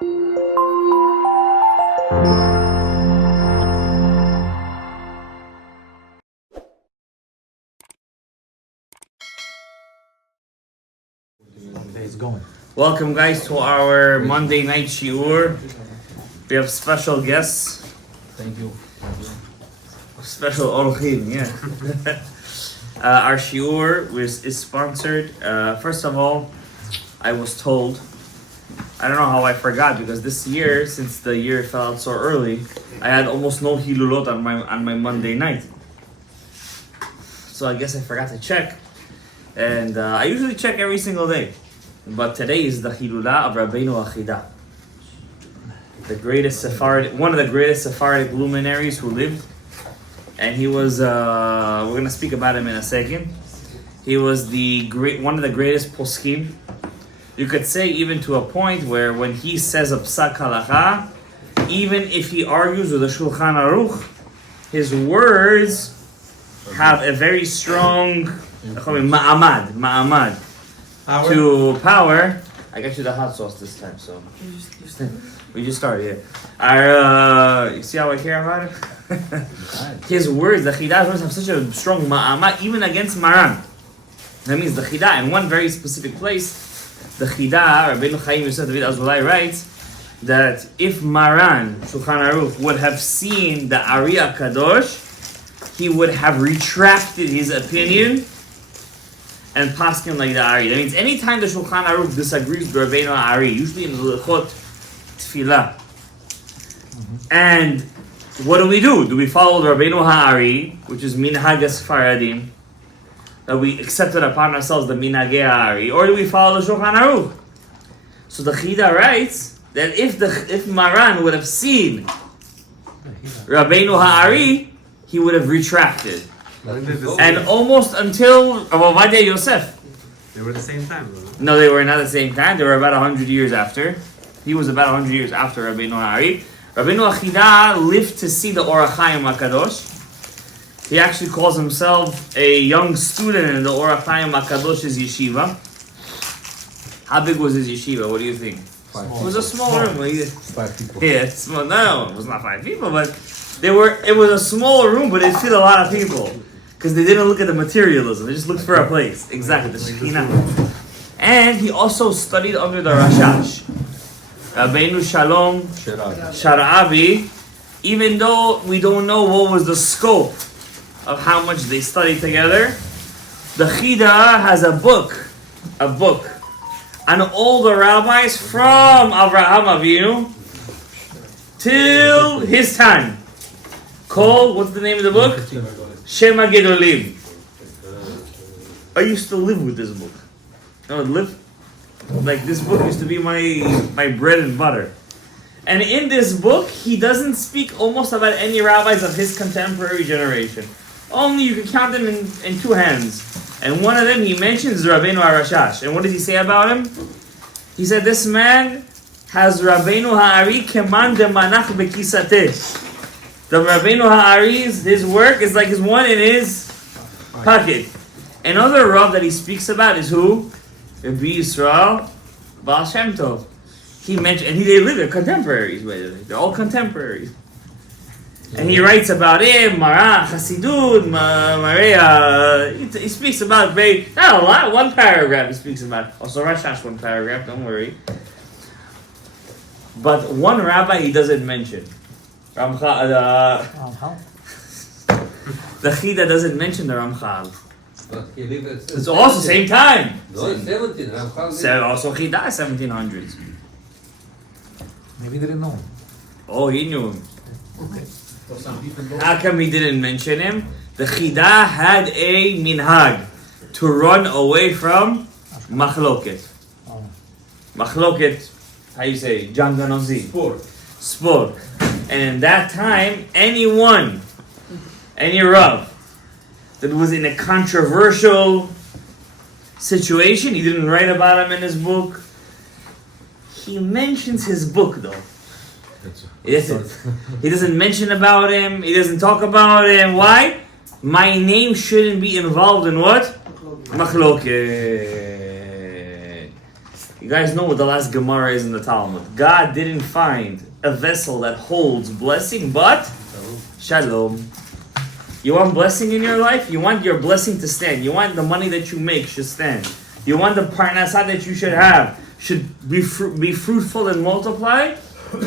Welcome guys to our Monday night shiur. We have special guests. Thank you. Special orchim, yeah. Our shiur is sponsored. First of all, I was told, I don't know how I forgot, because this year, since the year fell out so early, I had almost no Hillulot on my Monday night. So I guess I forgot to check. And I usually check every single day. But today is the Hillula of Rabenu CHIDA, the greatest Sephardic, one of the greatest Sephardic luminaries who lived. And he was, we're going to speak about him in a second. He was one of the greatest poskim. You could say even to a point where when he says a psak halacha, even if he argues with the Shulchan Aruch, his words have a very strong ma'amad. To power. I got you the hot sauce this time, so we just started. Yeah. You see how I care about it? His words, the CHIDA words, have such a strong ma'ama, even against Maran. That means the CHIDA, in one very specific place, the CHIDA, Rabenu Chaim Yosef David Azulai writes that if Maran Shulchan Aruch would have seen the Ari Kadosh, he would have retracted his opinion and paskin like the Ari. That means anytime the Shulchan Aruch disagrees with Rabenu Ari, usually in the L'chot Tefillah. And what do? Do we follow the Rabenu Ha'ari, which is Minhag Sfaradim, that we accepted upon ourselves the Minhagei Ha'ari, or do we follow the Shulchan Aruch? So the CHIDA writes that if Maran would have seen Rabenu Ha'ari, he would have retracted. And almost until Ovadia Yosef. They were the same time, though. No, they were not the same time. They were about 100 years after. He was about 100 years after Rabenu Ha'ari. Rabenu CHIDA lived to see the Or HaChaim HaKadosh. He actually calls himself a young student in the Or HaChaim HaKadosh's yeshiva. How big was his yeshiva? What do you think? It was a small room. 5 people. Yeah, small. No, it was not 5 people, but it was a small room, but it fit a lot of people. Because they didn't look at the materialism, they just looked for a place. Exactly, the Shekhinah. And he also studied under the Rashash, Rabenu Shalom, Sharabi, even though we don't know what was the scope of how much they studied together. The CHIDA has a book on all the rabbis from Avraham Avinu till his time. Called, what's the name of the book? Shema Gedolim. I used to live with this book. Like this book used to be my bread and butter. And in this book, he doesn't speak almost about any rabbis of his contemporary generation. Only you can count them in 2 hands. And one of them he mentions is Rabenu Arashash. And what does he say about him? He said this man has Rabenu Ha'ari keman de manach bekisateh. The Rabenu Ha'ari's, his work is like his one in his pocket. Another Rav that he speaks about is who? Rabbi Yisrael Baal Shem Tov. He mentioned, and they live, they're contemporaries, by the way. They're all contemporaries. And he writes about him, Mara, Hasidut, Maria. He speaks about not a lot, 1 paragraph he speaks about. Also Rashash 1 paragraph, don't worry. But one rabbi he doesn't mention. The CHIDA doesn't mention the Ramchal. It's also same time. No, 17. Ramchal. Also CHIDA 1700s. Maybe they didn't know him. Oh, he knew him. Okay. How come he didn't mention him? The CHIDA had a minhag to run away from machloket. Machloket, how you say? Janganozi. Sport. And in that time, any Rav that was in a controversial situation, he didn't write about him in his book. He mentions his book though. He doesn't mention about him. He doesn't talk about him. Why? My name shouldn't be involved in what? Machloket. You guys know what the last Gemara is in the Talmud. God didn't find a vessel that holds blessing, but Shalom. You want blessing in your life? You want your blessing to stand. You want the money that you make should stand. You want the parnasah that you should have should be fruitful and multiply.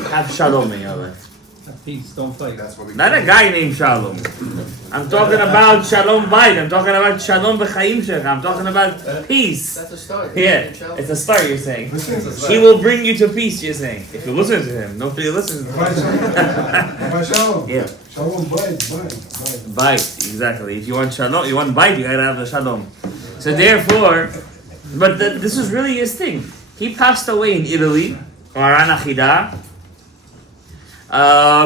Have Shalom in your life. Peace, don't fight. Not a guy named Shalom. I'm talking about Shalom Bayit. I'm talking about Shalom B'chaim Shech. I'm talking about peace. That's a start. Yeah, it's a start, you're saying. He will bring you to peace, you're saying. If you listen to him. Nobody listens to him. Shalom. Yeah. Shalom, bite. Bayit, exactly. If you want Shalom, you want Bayit, you gotta have the Shalom. So therefore, but this was really his thing. He passed away in Italy, Maran CHIDA,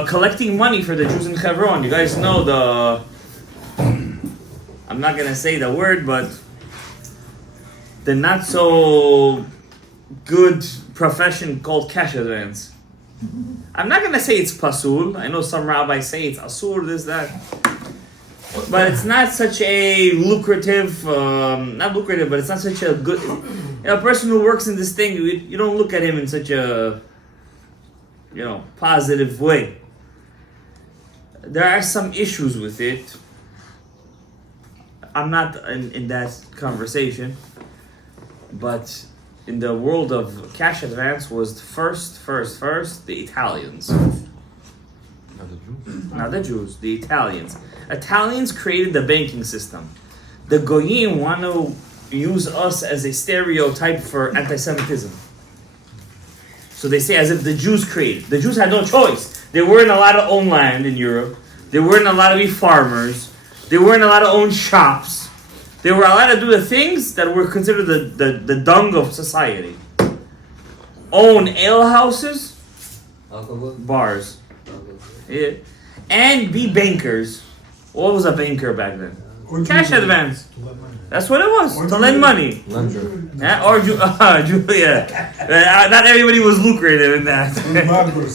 collecting money for the Jews in Hebron. You guys know I'm not gonna say the word, but the not so good profession called cash advance. I'm not gonna say it's pasul. I know some rabbis say it's asur, this, that. But it's not such a lucrative, not lucrative, but it's not such a good, a person who works in this thing, you don't look at him in such a, positive way. There are some issues with it. I'm not in that conversation, but in the world of cash advance was first, the Italians. Not the Jews, the Italians. Italians created the banking system. The Goyim want to use us as a stereotype for anti-Semitism. So they say as if the Jews created. The Jews had no choice. They weren't allowed to own land in Europe. They weren't allowed to be farmers. They weren't allowed to own shops. They were allowed to do the things that were considered the dung of society. Own ale houses, bars, yeah, and be bankers. What was a banker back then? Cash advance. That's what it was, to lend money. Yeah, or Julia. Not everybody was lucrative in that.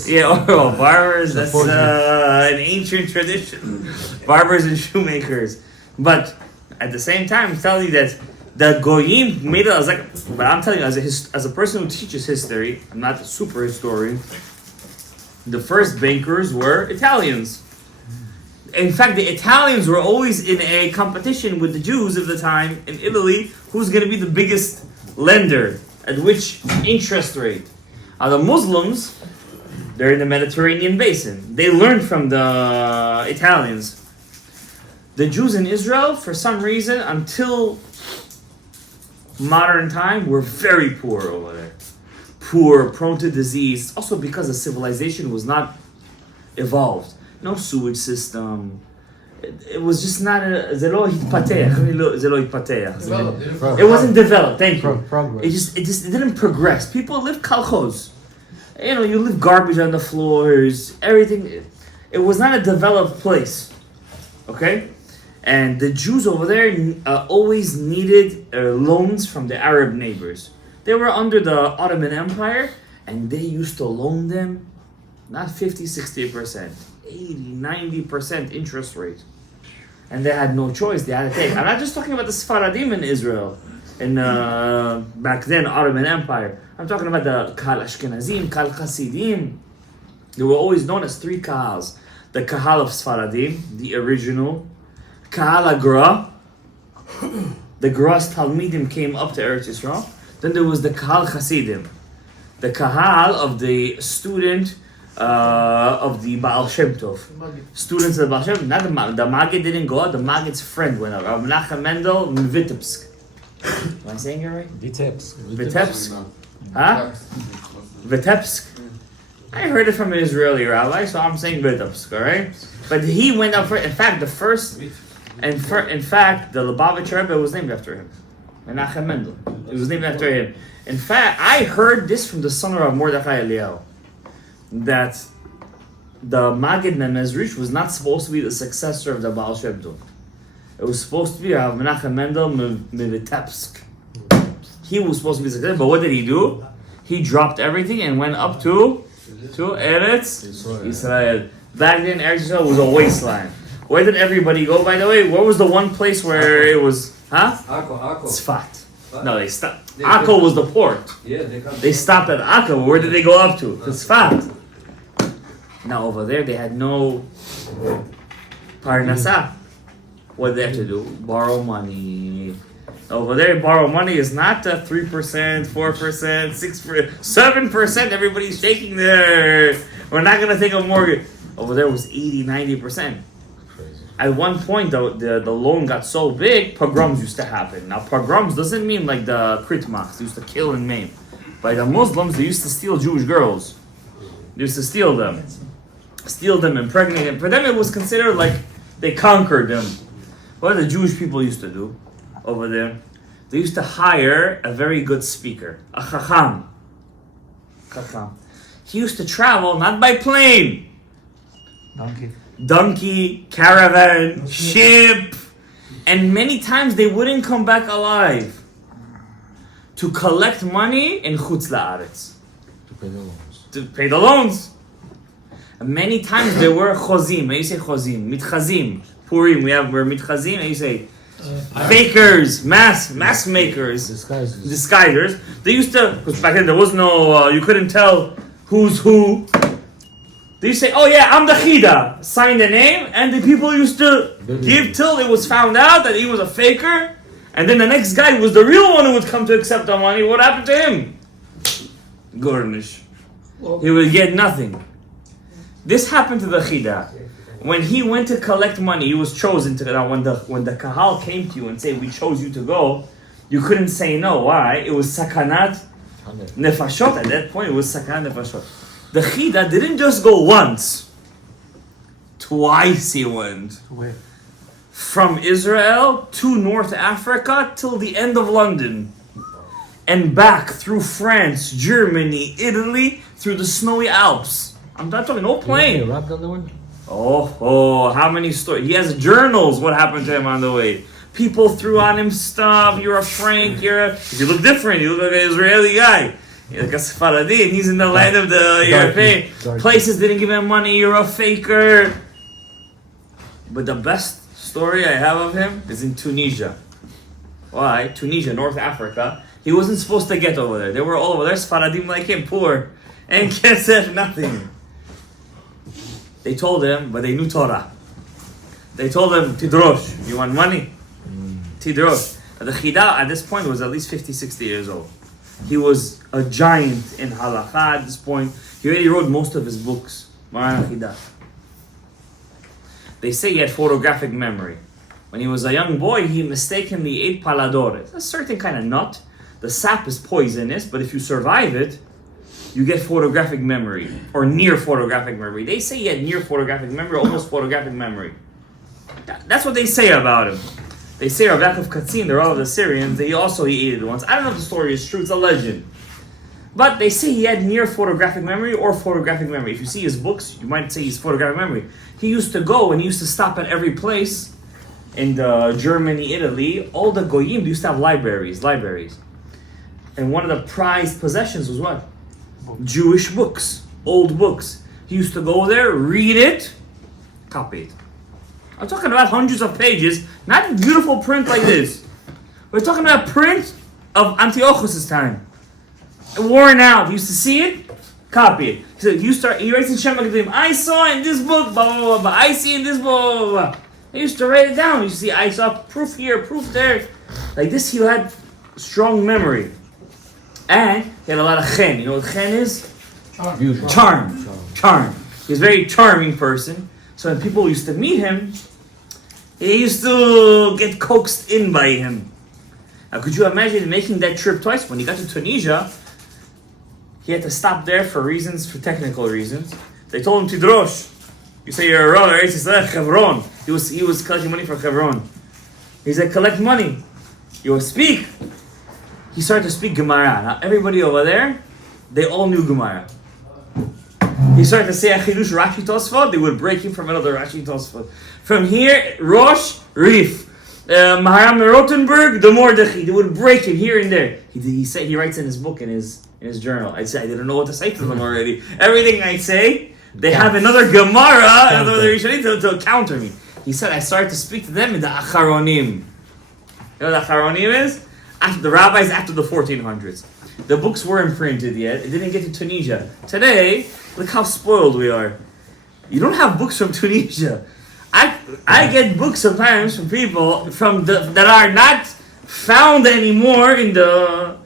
Yeah, barbers. That's an ancient tradition. Barbers and shoemakers. But at the same time, I'm telling you that the Goyim made it as like. But I'm telling you, as a person who teaches history, I'm not a super historian. The first bankers were Italians. In fact, the Italians were always in a competition with the Jews of the time in Italy, who's going to be the biggest lender, at which interest rate. The Muslims, they're in the Mediterranean basin. They learned from the Italians. The Jews in Israel, for some reason, until modern time, were very poor over there. Poor, prone to disease. Also because the civilization was not evolved. No sewage system. It was just not a... It wasn't developed, thank you. It didn't progress. People lived kolkhoz. You live garbage on the floors, everything. It was not a developed place. Okay? And the Jews over there always needed loans from the Arab neighbors. They were under the Ottoman Empire, and they used to loan them not 50, 60%, 80, 90% interest rate. And they had no choice, they had to take. I'm not just talking about the Sfaradim in Israel, in back then, Ottoman Empire. I'm talking about the Kahal Ashkenazim, Kahal Hasidim. They were always known as three Kahals. The Kahal of Sfaradim, the original. Kahal Agra. The Gras Talmidim came up to Eretz Yisrael. Then there was the Kahal Hasidim. The Kahal of the student of the Baal Shem Tov. Students of the Baal Shem Tov. Not the Maggid didn't go out, the Maggid's friend went out. Rav Menachem Mendel in Vitebsk. Am I saying it right? Vitebsk. Vitebsk? Huh? Vitebsk? I heard it from an Israeli rabbi, so I'm saying Vitebsk, alright? But he went up for, in fact, the Lubavitch Rebbe was named after him. Menachem Mendel. It was named after him. In fact, I heard this from the son of Mordechai Eliyahu, that the Maggid Mezrich was not supposed to be the successor of the Baal Shem Tov. It was supposed to be Rav Menachem Mendel Vitebsk. He was supposed to be the successor, but what did he do? He dropped everything and went up to Eretz Israel. Back then, Eretz Israel was a wasteland. Where did everybody go, by the way? Where was the one place where it was, huh? Akko. Tzfat. No, they stopped. Akko was the port. Yeah, they come. They stopped at Akko. Where did they go up to? To Sfat. Now over there they had no parnasa. What did they have to do? Borrow money. Over there, borrow money is not 3%, 4%, 6%, 7%. Everybody's shaking there. We're not gonna take a mortgage. Over there was 80, 90%. At one point, the loan got so big, pogroms used to happen. Now, pogroms doesn't mean like the Kritmachs. They used to kill and maim. By the Muslims, they used to steal Jewish girls. They used to steal them and impregnate them. For them, it was considered like they conquered them. What the Jewish people used to do over there? They used to hire a very good speaker, a chacham. He used to travel not by plane. Donkey, caravan, ship, and many times they wouldn't come back alive to collect money in Chutz La'aretz. To pay the loans. And many times there were chozim. How you say chozim? Mitchazim. Purim, we're mitchazim. How you say? Fakers, mask makers, disguisers. They used to, because back then there was no, you couldn't tell who's who. They used to say, oh yeah, I'm the CHIDA. Sign the name, and the people used to give till it was found out that he was a faker. And then the next guy was the real one who would come to accept the money. What happened to him? Gornish. He would get nothing. This happened to the CHIDA. When he went to collect money, he was chosen to. Now, when the kahal came to you and said, "We chose you to go," you couldn't say no. Why? It was sakanat nefashot. At that point, it was sakanat nefashot. The CHIDA didn't just go once. Twice he went. Where? From Israel to North Africa till the end of London. And back through France, Germany, Italy, through the snowy Alps. I'm not talking no plane. Oh, how many stories? He has journals. What happened to him on the way? People threw on him stuff. You're a Frank. You look different. You look like an Israeli guy. You're like a Sephardi, and he's in the land of the European. Places didn't give him money. You're a faker. But the best story I have of him is in Tunisia. Why? Tunisia, North Africa. He wasn't supposed to get over there. They were all over there. Sfaradim like him, poor. And kesef, nothing. They told him, but they knew Torah. They told him, Tidrosh, you want money? Tidrosh. The CHIDA at this point was at least 50, 60 years old. He was a giant in halakha at this point. He already wrote most of his books. Maran CHIDA. They say he had photographic memory. When he was a young boy, he mistakenly ate paladores, a certain kind of nut. The sap is poisonous, but if you survive it, you get photographic memory, or near photographic memory. They say he had near photographic memory, almost photographic memory. That's what they say about him. They say Rav Yaakov Katzin, they're all of the Syrians, he ate it once. I don't know if the story is true, it's a legend. But they say he had near photographic memory or photographic memory. If you see his books, you might say he's photographic memory. He used to go and he used to stop at every place in Germany, Italy. All the goyim used to have libraries. And one of the prized possessions was what? Jewish books, old books. He used to go there, read it, copy it. I'm talking about hundreds of pages, not beautiful print like this. We're talking about print of Antiochus' time. Worn out. He used to see it, copy it. He writes in Shem HaGedolim, I saw in this book, blah, blah, blah, blah. I see in this book, blah, blah, blah. He used to write it down. You see, I saw proof here, proof there. Like this, he had strong memory. And he had a lot of chen. You know what chen is? Charm. He's a very charming person. So when people used to meet him, he used to get coaxed in by him. Now could you imagine making that trip twice? When he got to Tunisia, he had to stop there for technical reasons. They told him Tidrosh. You say you're a rabbi, right? He said Chevron. He was collecting money for Chevron. He said, collect money. You will speak. He started to speak Gemara. Now everybody over there, they all knew Gemara. He started to say Achidush Rashi Tosfot, they would break him from another Rashi Tosfot. From here, Rosh, Rif. Maharam Rotenberg, the Mordechai, they would break him here and there. He writes in his book, in his journal. I didn't know what to say to them already. Everything I say, they have another Gemara, another Rishonim to counter me. He said, I started to speak to them in the Acharonim. You know what Acharonim is? after the rabbis after the 1400s. The books weren't printed yet. It didn't get to Tunisia. Today, look how spoiled we are. You don't have books from Tunisia. I get books sometimes from people that are not found anymore in the.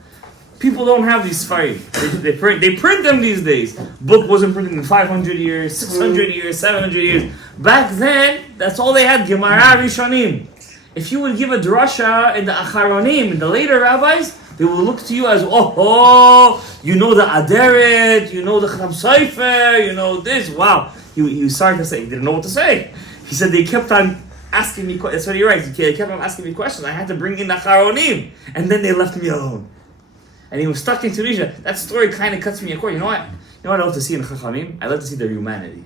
People don't have these Sfarim. They print them these days. Book wasn't printed in 500 years, 600 years, 700 years. Back then, that's all they had. Gemara Rishonim. If you would give a drasha in the Acharonim, in the later rabbis, they will look to you as, you know the Aderet, you know the Chab Sefer, you know this. Wow. He started to say, he didn't know what to say. He said they kept on asking me questions. That's what he writes. They kept on asking me questions. I had to bring in the Acharonim. And then they left me alone. And he was stuck in Tunisia. That story kind of cuts me a cord. You know what? You know what I love to see in Chachamim? I love to see their humanity.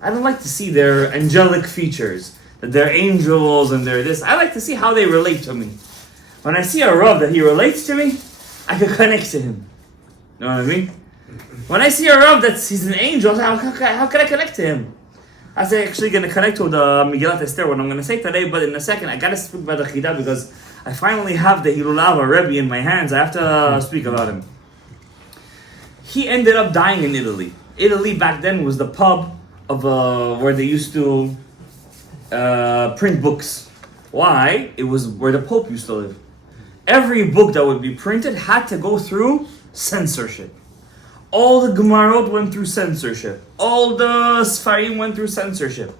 I don't like to see their angelic features. That they're angels and they're this. I like to see how they relate to me. When I see a Rav that he relates to me, I can connect to him. You know what I mean? When I see a Rav that he's an angel, how can I connect to him? I was actually going to connect to the Megillat Esther, what I'm going to say today, but in a second, I got to speak about the CHIDA because I finally have the Hillula of a Rebbe in my hands. I have to speak about him. He ended up dying in Italy. Italy back then was the pub of where they used to print books. Why? It was where the Pope used to live. Every book that would be printed had to go through censorship. All the Gemarot went through censorship. All the Sfarim went through censorship.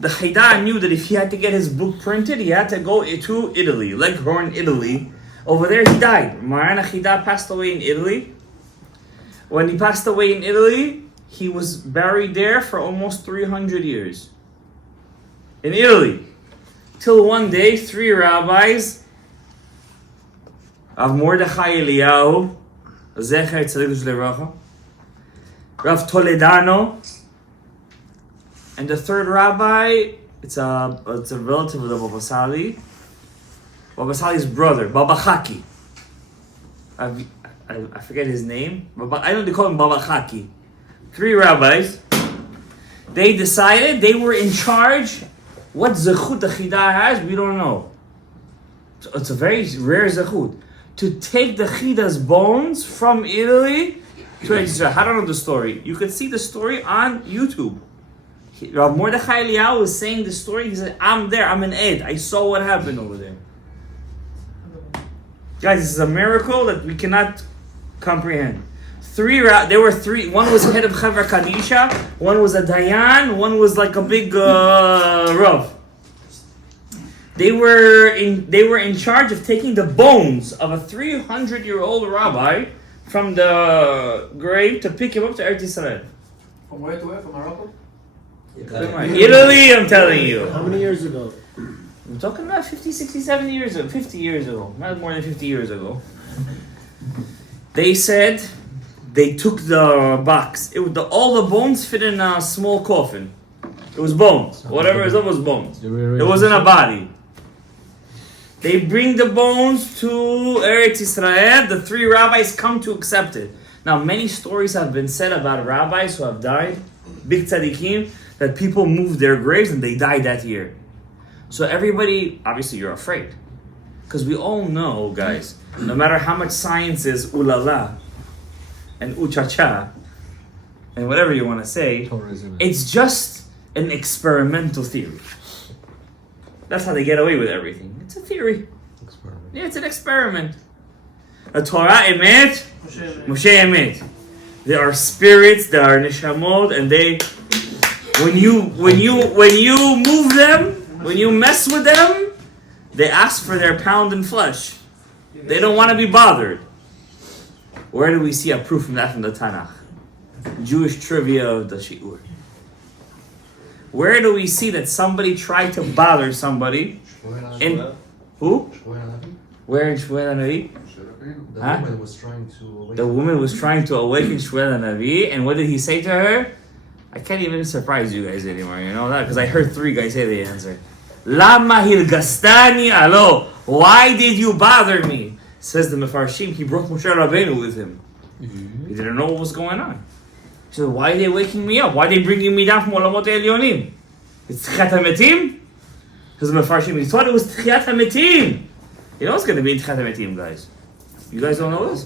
The CHIDA knew that if he had to get his book printed, he had to go to Italy, Leghorn, Italy. Over there he died. Marana CHIDA passed away in Italy. When he passed away in Italy, he was buried there for almost 300 years. In Italy. Till one day, 3 rabbis of Mordechai Eliyahu, Zecher Tzaddik Levracha, Rav Toledano, and the 3rd rabbi, it's a relative of the Baba Sali. Baba Sali's brother, Baba Chaki. I forget his name. I know they call him Baba Chaki. 3 rabbis. They decided they were in charge. What zechut the CHIDA has, we don't know. So it's a very rare zechut. To take the CHIDA's bones from Italy to Israel. I don't know the story. You can see the story on YouTube. Rav Mordechai Eliyahu was saying the story. He said, I'm there, I'm an Ed. I saw what happened over there. Guys, this is a miracle that we cannot comprehend. There were 3. One was head of Chavar Kadisha. One was a Dayan. One was like a big Rav. They were in charge of taking the bones of a 300-year-old rabbi from the grave to pick him up to Eretz Yisrael. From where to where? From Morocco? Italy, I'm telling you. How many years ago? I'm talking about 50, 60, 70 years ago. 50 years ago. Not more than 50 years ago. They said they took the box. All the bones fit in a small coffin. It was bones. Whatever it was bones. It wasn't a body. They bring the bones to Eretz Yisrael. The 3 rabbis come to accept it. Now, many stories have been said about rabbis who have died, big tzaddikim, that people moved their graves and they died that year. So everybody, obviously you're afraid. Because we all know, guys, no matter how much science is ulala and uchacha and whatever you want to say, it's just an experimental theory. That's how they get away with everything. It's a theory. Yeah, it's an experiment. A Torah emet, Moshe emet. There are spirits, there are neshamot, and they, when you move them, when you mess with them, they ask for their pound and flesh. They don't want to be bothered. Where do we see a proof from that from the Tanakh? Jewish trivia of the Shi'ur. Where do we see that somebody tried to bother somebody? In who? Where in Shmuel HaNavi? The woman was trying to awaken Shmuel HaNavi, and what did he say to her? I can't even surprise you guys anymore, you know that? Because I heard 3 guys say the answer. Lama hilgastani alo. Why did you bother me? Says the Mefarshim, he brought Moshe Rabenu with him. He didn't know what was going on. He said, why are they waking me up? Why are they bringing me down from Olamot Elyonim? It's Tchiat HaMetim? Because the Mefarshim, he thought it was Tchiat HaMetim. You know what's going to be in Tchiat HaMetim, guys? You guys don't know this?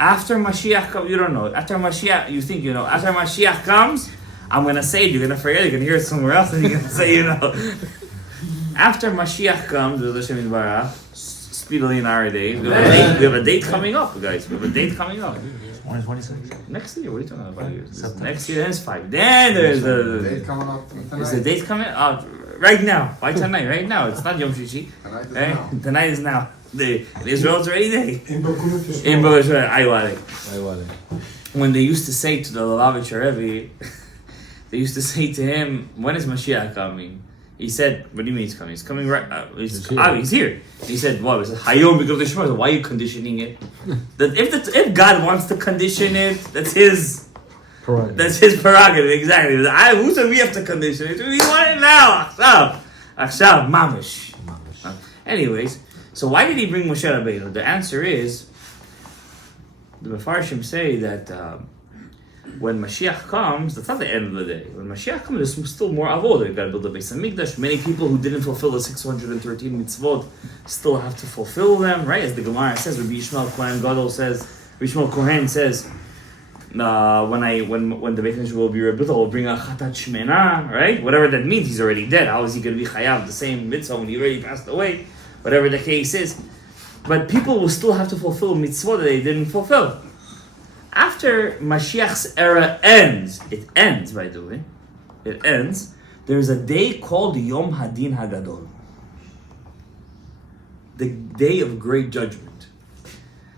After Mashiach comes, you don't know. After Mashiach, you think you know. After Mashiach comes, I'm going to say it, you're going to forget it, you're going to hear it somewhere else, and you're going to say, you know. After Mashiach comes, with Hashem Yitbarach, speedily in our days, we have a date coming up, guys. We have a date coming up. 126. Next year, what are you talking about here? Next year, then it's 5. Then there's the date coming up tonight. Is the date coming out right now? Why tonight? Right now. It's not Yom Shishi. Tonight is Right? now. Tonight is now. The Israel's already day. In Bakulit In Bogash, I want it. I want it. When they used to say to the Lubavitcher Rebbe, they used to say to him, "When is Mashiach coming?" He said, "What do you mean he's coming? He's coming right. He's here." He said, "What?" He said, "Hayom because the Shema." Why are you conditioning it? That if God wants to condition it, that's his prerogative. Exactly. Who said we have to condition it? We want it now. Achshav, mamish. Anyways, so why did he bring Moshe Rabbeinu? The answer is, the Mefarshim say that when Mashiach comes, that's not the end of the day. When Mashiach comes, there's still more avodah. You got to build a Beis Hamikdash. Many people who didn't fulfill the 613 mitzvot still have to fulfill them, right? As the Gemara says, Rabbi Yishmael Kohen Gadol says, Rabbi Yishmael Kohen says, when the Beit Hamikdash will be rebuilt, I'll bring a chatat shmena, right? Whatever that means, he's already dead. How is he going to be chayav the same mitzvah when he already passed away? Whatever the case is. But people will still have to fulfill mitzvot that they didn't fulfill. After Mashiach's era ends, it ends, by the way, it ends, there's a day called Yom Hadin Hagadol. The day of great judgment.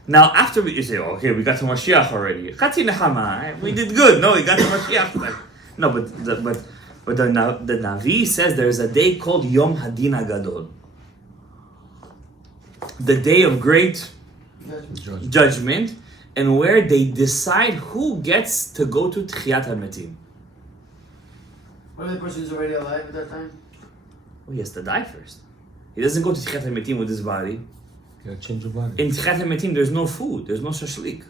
Now, after you say, okay, we got to Mashiach already. Chati Nechama, we did good. No, we got to Mashiach. No, but the Navi says there's a day called Yom Hadin Hagadol. The day of great judgment, and where they decide who gets to go to Tchiat HaMetim. What if the person is already alive at that time? Well, he has to die first. He doesn't go to Tchiat HaMetim with his body. You gotta change your body. In Tchiat HaMetim, there's no food. There's no shashlik.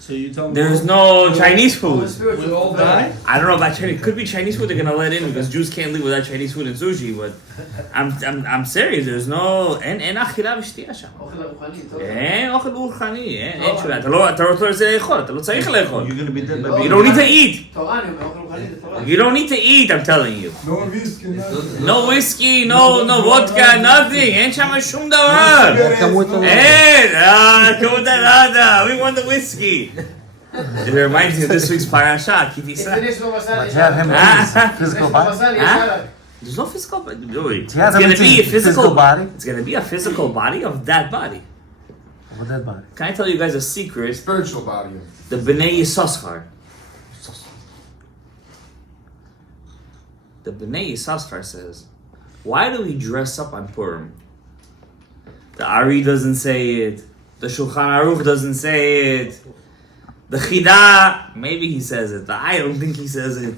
So you tell me There's no Chinese food. we all die? I don't know about Chinese. Could be Chinese food they're gonna let in because Jews can't live without Chinese food and sushi. But I'm serious. There's no אין אכילה ושתייה שם. אוכל רוחני, טוב. אין אוכל רוחני. אין שולה. אתה לא רוצה לאכול. אתה לא צריך לאכול. You're gonna be dead by You don't need to eat. תורה, אני אומר, אוכל רוחני זה תורה. You don't need to eat. I'm telling you. No whiskey, nothing. No whiskey, no vodka, nothing. אין שם שום דבר. אין. come with that nada. We want the whiskey. It reminds me of this week's parasha. Kitisa. יש לו מסל, But יש you have him עליו. physical יש לו body. מסל, יש Huh? עליו. There's no physical body. It's He has gonna be a everything. Physical body. It's gonna be a physical body of that body. With that body. Can I tell you guys a secret? Spiritual body. The Bnei Yissaschar. The Bnei Yissaschar says, why do we dress up on Purim? The Ari doesn't say it. The Shulchan Aruch doesn't say it. The CHIDA, maybe he says it, but I don't think he says it.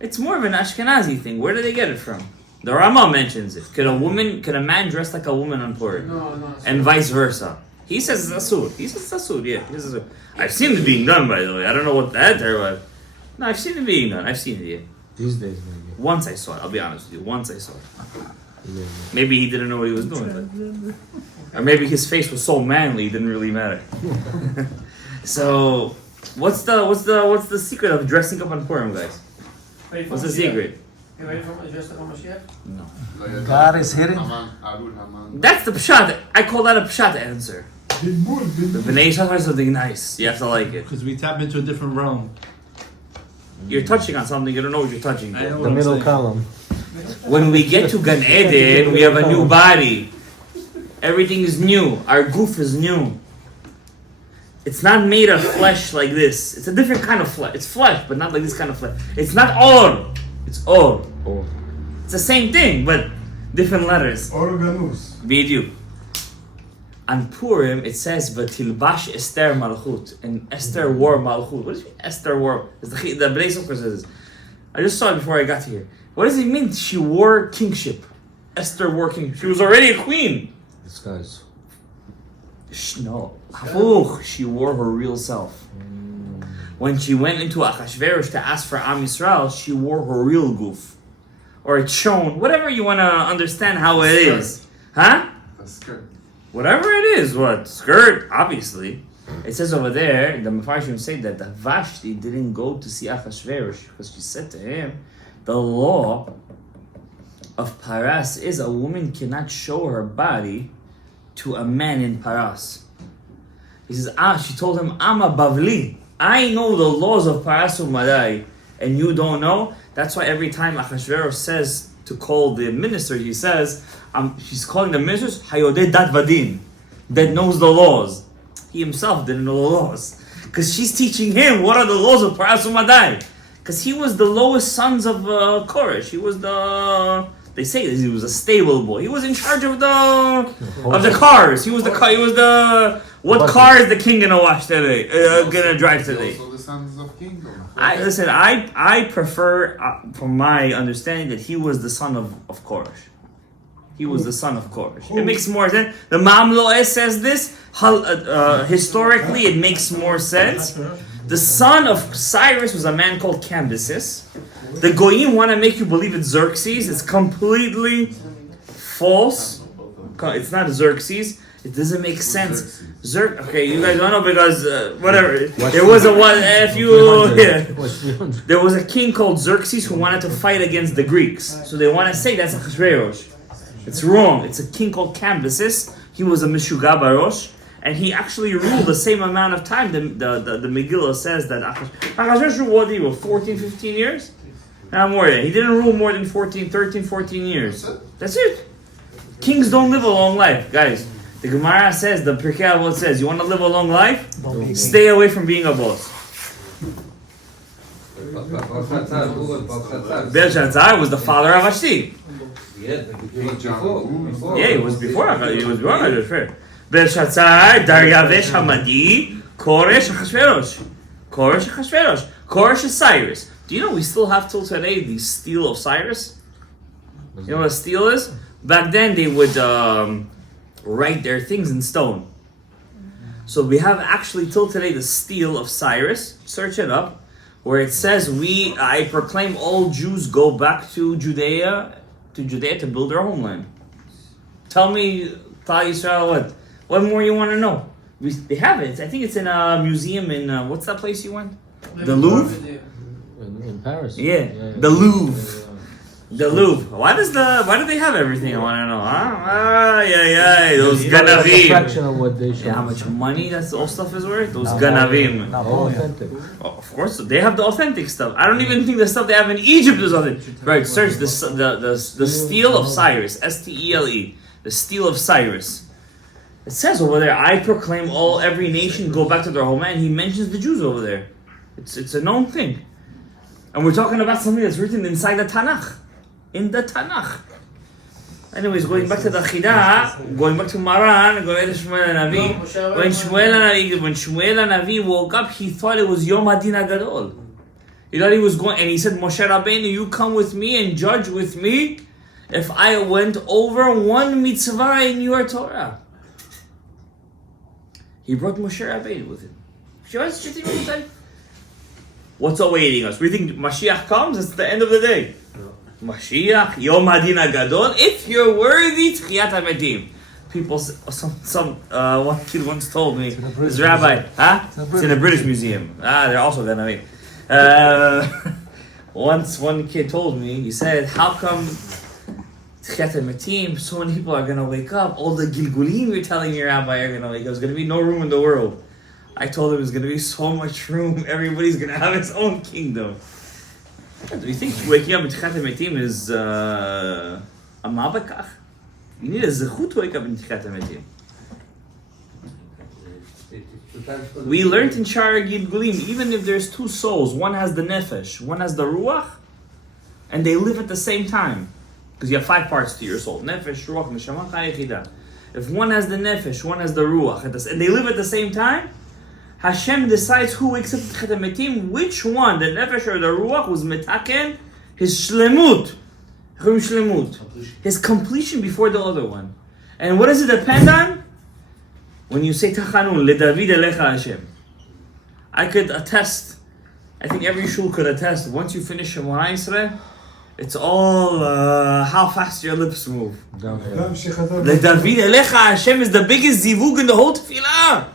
It's more of an Ashkenazi thing. Where do they get it from? The Rama mentions it. Can a man dress like a woman on Purim? No. And vice versa. He says it's asur. Yeah. He says asur. I've seen it being done, by the way. I don't know what that there was. No, I've seen it being done. I've seen it, yeah. These days, maybe. Once I saw it. I'll be honest with you. Once I saw it. Maybe he didn't know what he was doing. Or maybe his face was so manly, it didn't really matter. So, what's the secret of dressing up on Purim, guys? What's the secret? You ready for dressed up on Mashiach? No. God is hidden. That's the pshat. I call that a pshat answer. The Bnei Yissaschar is something nice. You have to like it. Because we tap into a different realm. You're touching on something, you don't know what you're touching. I know The what I'm middle saying. column. When we get to Gan Eden, we have a new body. Everything is new. Our goof is new. It's not made of flesh like this. It's a different kind of flesh. It's flesh, but not like this kind of flesh. It's not or. It's or. Oh. It's the same thing, but different letters. Organus. B'diuk. On Purim, it says, "V'tilbash Esther Malchut," and Esther wore Malchut. What does it mean? Esther wore. The Bnei Yissaschar says this. I just saw it before I got here. What does it mean? She wore kingship. Esther wore kingship. She was already a queen. Disguise. No, Hafuch, she wore her real self. When she went into Achashverosh to ask for Am Yisrael, she wore her real goof. Or it's shown, whatever you want to understand how it is. Huh? A A skirt. Whatever it is, what? Skirt, obviously. It says over there, the Mefarshim say that the Vashti didn't go to see Achashverosh because she said to him, the law of Paras is a woman cannot show her body to a man in Paras. He says, she told him, I'm a Bavli. I know the laws of Paras Umadai, and you don't know. That's why every time Achashverosh says to call the minister, he says, she's calling the ministers Hayodeh Dat Vadin, that knows the laws. He himself didn't know the laws. Because she's teaching him what are the laws of Paras Umadai. Because he was the lowest sons of Koresh. He was they say he was a stable boy. He was in charge of the cars. What car is the king gonna wash today? Gonna drive today? Also the sons of kingdom. I prefer, from my understanding, that he was the son of Koresh. He was the son of Koresh. It makes more sense. The Mamloeh says this. Historically, it makes more sense. The son of Cyrus was a man called Cambyses. The Goyim want to make you believe it's Xerxes. It's completely false. It's not Xerxes. It doesn't make sense. Okay, you guys don't know because whatever. There was there was a king called Xerxes who wanted to fight against the Greeks. So they want to say that's Achashverosh. It's wrong. It's a king called Cambyses. He was a Meshuga Barosh. And he actually ruled the same amount of time. The Megillah says that Achashverosh ruled 14, 15 years? Not more than. He didn't rule more than 13, 14 years. That's it. Kings don't live a long life, guys. The Gemara says, the Pirkei Avot says, you want to live a long life? Stay away from being a boss. Belshazzar was the father of Vashti. Yeah, He was before Achashverosh. Belshazzar, Daryavesh Hamadi, Koresh Achashverosh. Koresh is Cyrus. Do you know we still have till today the stele of Cyrus? You know what a stele is? Back then they would write their things in stone. So we have actually till today the stele of Cyrus. Search it up, where it says, I proclaim all Jews go back to Judea to build their homeland. Tell me, Tal Yisrael, what more you want to know? They have it. I think it's in a museum in, what's that place you went? The Louvre? In Paris. Yeah, the Louvre. The Louvre. Why do they have everything? I want to know. Those A Gadaev. fraction of what they should. How much money that all stuff is worth? Those Ganavim. All authentic. Oh, of course, they have the authentic stuff. I don't even think the stuff they have in Egypt is authentic. Right, search the stele of Cyrus. Stele. The stele of Cyrus. It says over there, I proclaim every nation go back to their homeland. He mentions the Jews over there. It's a known thing. And we're talking about something that's written inside the Tanakh. In the Tanakh. Anyways, going back to the CHIDA, going back to Maran, going back to Shmuel HaNavi. When Shmuel HaNavi woke up, he thought it was Yom HaDin HaGadol. He thought he was going, and he said, Moshe Rabenu, you come with me and judge with me if I went over one mitzvah in your Torah. He brought Moshe Rabbeinu with him. What's awaiting us? We think Mashiach comes, it's the end of the day. Mashiach, Yom HaDin HaGadol, if you're worthy, Tchiyat HaMetim. People, one kid once told me, this rabbi, it's in a British museum. They're also gonna be. Once one kid told me, he said, how come Tchiyat HaMetim, so many people are gonna wake up, all the Gilgulim you're telling your rabbi are gonna wake up, there's gonna be no room in the world. I told him there's going to be so much room. Everybody's going to have his own kingdom. Do you think waking up in Tchiyat HaMetim is a ma'abakach? You need a zechut to wake up in Tchiyat HaMetim. We learned in Shara Gilgulim, even if there's two souls, one has the nefesh, one has the ruach, and they live at the same time. Because you have 5 parts to your soul. Nefesh, ruach, neshama, chayah. If one has the nefesh, one has the ruach, and they live at the same time, Hashem decides who wakes up at Tchiyat HaMetim, which one, the nefesh or the ruach, was metaken, his shlemut, his completion before the other one. And what does it depend on? When you say Tachanun, LeDavid Elecha Hashem. I could attest, I think every shul could attest, once you finish Shema Yisrael, It's all how fast your lips move. Downhill. LeDavid Elecha Hashem is the biggest zivug in the whole tefillah.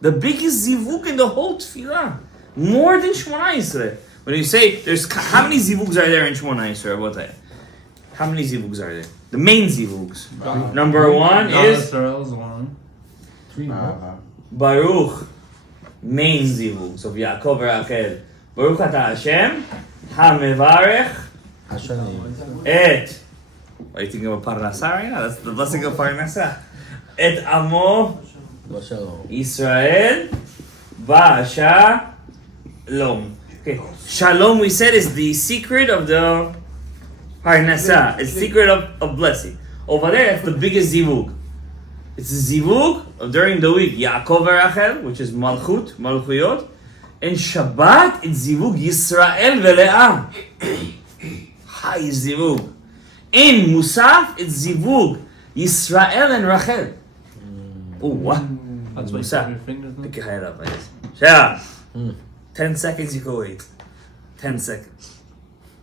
The biggest zivug in the whole tefillah. More than Shemona Yisrael. When you say, how many zivugs are there in Shemona Yisrael? What that? How many zivugs are there? The main zivugs. Number one is Three, no? Baruch. Main zivugs of Yaakov Rachel. Baruch Ata Hashem HaMevarech Hashani. Et. Are you thinking of Parnasah right now? That's the blessing of Parnasah. Et Amo Shalom. Israel Shalom. Okay. Shalom, we said, is the secret of the Parnasah. It's the secret of blessing. Over there, that's the biggest zivug. It's a zivug of during the week. Yaakov Rachel, which is Malchut, Malchuyot. And Shabbat, it's zivug Yisrael veLeah. High zivug. In Musaf, it's zivug Yisrael and Rachel. Oh, what? That's why you Musaf. have your fingers. Pick your head up, guys. Shah. 10 seconds, you can wait. 10 seconds.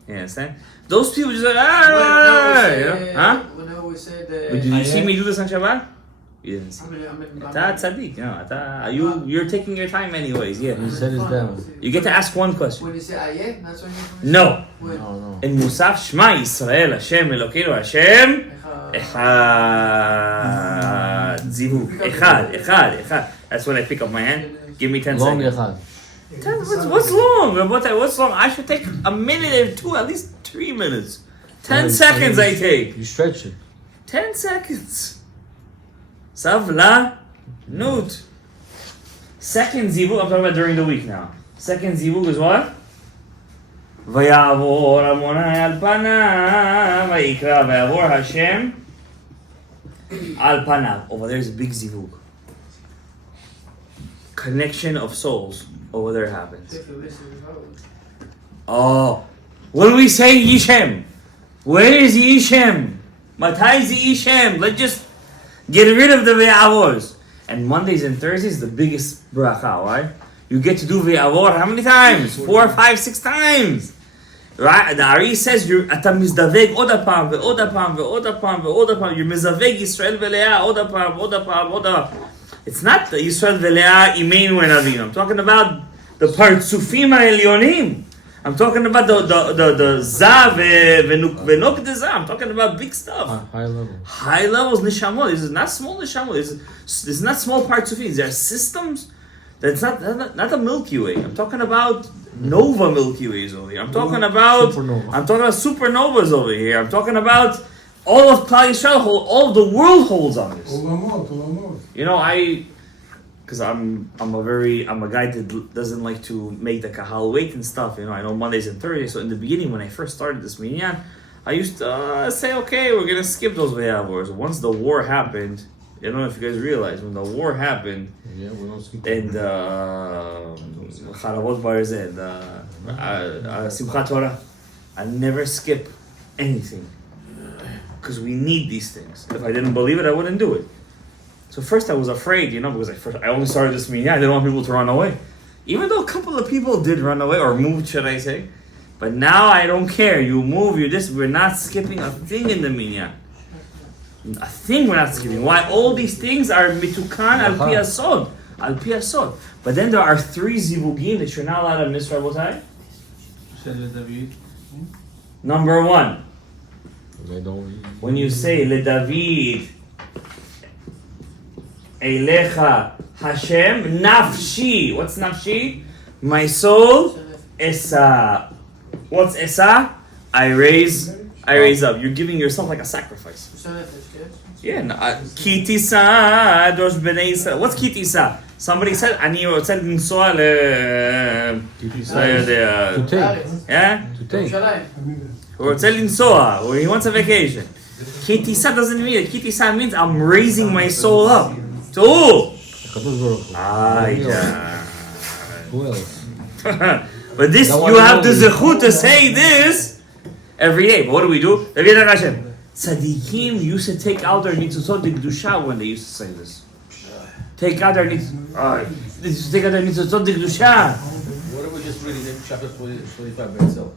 You understand? Those people just like, huh? Whenever we say But the... did you see me do this on Shabbat? You didn't see. I'm That's tzaddik, you're taking your time anyways, yeah. You said it's down. You get to ask one question. When you say ayeh, that's when you... No. When? No. In Musaf, Shema Yisrael, Hashem Elokeinu, Hashem Echad. Zivug. Echad. That's when I pick up my hand. Give me 10 Long seconds. Echad. What's long? What's long? I should take a minute or two, at least 3 minutes. 10 seconds I take. You stretch it. 10 seconds. Savla Nut. Second zivug, I'm talking about during the week now. Second zivug is what? Vayavor Amonai al panav vayikra vayavor Hashem al panav. Over there is a big zivug. Connection of souls. Over there happens. Oh, when we say Yishem, where is Yishem? Matai is Yishem? Let's just get rid of the Ve'avors. And Mondays and Thursdays, the biggest bracha, right? You get to do Ve'avor how many times? 4, 5, 6 times. Right? The Ari says, you're Ata mizdaveg odapam, ve'odapam, ve'odapam, ve'odapam. You're mizdaveg Yisrael ve'leah, odapam. It's not the Yisrael ve'leah imeinu and avinu. I'm talking about the partsufim ha'elyonim. I'm talking about the za ve'nok de za. I'm talking about big stuff. High level. High levels nishamot. This is not small nishamot. This is not small parts of things. There are systems. That's not the Milky Way. I'm talking about Nova Milky Ways over here. I'm talking about supernovas over here. I'm talking about all of Klal Yisrael. All of the world holds on this. You know, because I'm a guy that doesn't like to make the kahal wait and stuff. You know, I know Mondays and Thursdays. So in the beginning, when I first started this minyan, I used to say, okay, we're gonna skip those ve'avors. Once the war happened, I don't know if you guys realize, when the war happened, Yeah, we don't skip. and Charavot Barzeh, Simchat Torah, I never skip anything because we need these things. If I didn't believe it, I wouldn't do it. So first I was afraid, because I only started this minyan. I didn't want people to run away. Even though a couple of people did run away, or moved, should I say. But now I don't care. You move, we're not skipping a thing in the minyan. A thing we're not skipping. Why? All these things are mitukan al pi asod. Al pi asod. But then there are 3 zivugim that you're not allowed to miss, Rabotai. Number 1. They don't. When you say LeDavid Eilecha Hashem Nafshi. What's Nafshi? My soul. Esa. What's Esa? I raise up. You're giving yourself like a sacrifice. Yeah. Ki tisa dosh b'nei Yisrael. What's ki tisa? Somebody said, אני רוצה לנסוע To take. Yeah? To take. הוא רוצה לנסוע, or he wants a vacation. Ki tisa doesn't mean it. Ki tisa means I'm raising my soul up. So, Kadosh Baruch Hu. Who else? But this, you have the zechut to say this every day. But what do? Tzaddikim used to take out their nitzutzot d'kedusha when they used to say this. Take out their nitzutzot d'kedusha. What if we just read it in chapter 45 by itself?